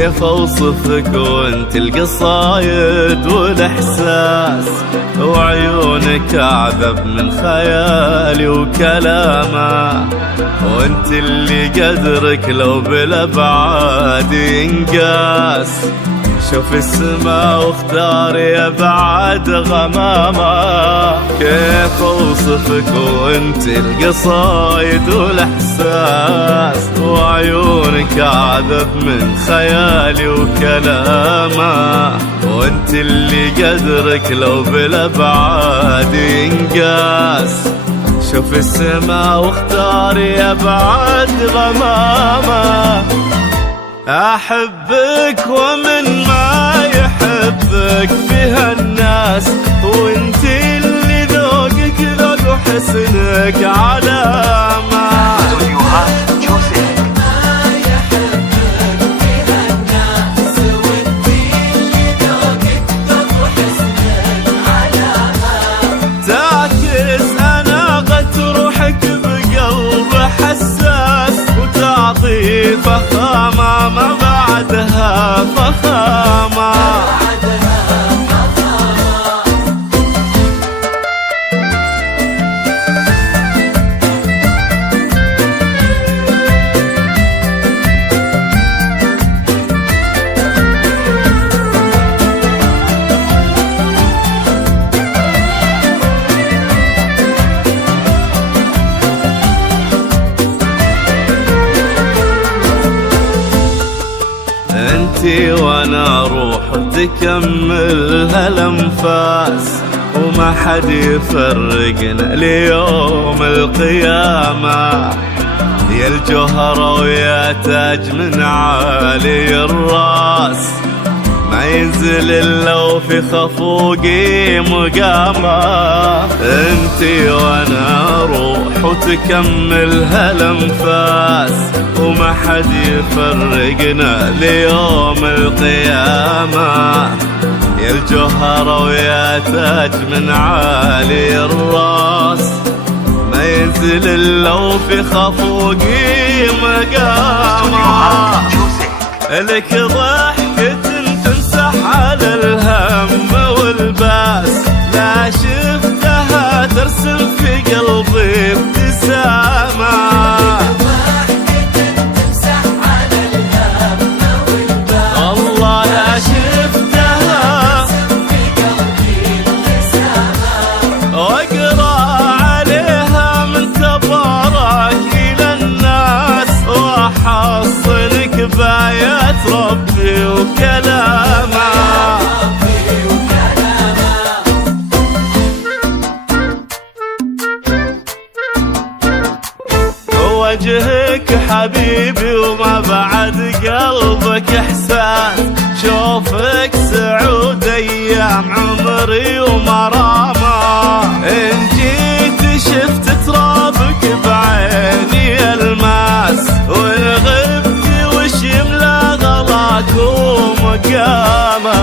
كيف اوصفك وانت القصايد والاحساس، وعيونك اعذب من خيالي وكلامه، وانت اللي قدرك لو بالابعاد ينقاس. شوف السما واختاري ابعد غمامه، كيف اوصفك وانت القصايد والاحساس، وعيونك اعذب من خيالي وكلامه، وانت اللي قدرك لو بالابعاد ينقاس. شوف السما واختاري ابعد غمامه، احبك ومن ما يحبك بها الناس، وانت اللي ذوقك ذوق وحسنك علامة. تعكس اناقة روحك بقلب حساس، وتعطي فخامة ما بعدها فخامة. انتي وانا روح تكمل هالانفاس، وما حد يفرقنا ليوم القيامة. يا الجوهرة ويا تاج من عالي الراس، ما ينزل الا وفي خفوقي مقامة. انتي وانا روح وتكمل هالانفاس، وما حد يفرقنا ليوم القيامة. يا الجوهرة ويا تاج من عالي الراس، ما ينزل الا وفي خفوقي مقامة. لك ضحكة تمسح على الهم والباس، لا شفتها ترسم في قلبي ابتسامة. الله لا شفتها في قلبي ابتسامة، واقرا عليها من تبارك الى الناس، واحصلك بايات ربي وكلامه. وجهك حبيبي وما بعد قلبك احساس، شوفك سعود ايام عمري ومرامه. ان جيت شفت ترابك بعيني الماس، وان غبت وش يملى غلاك ومقامه.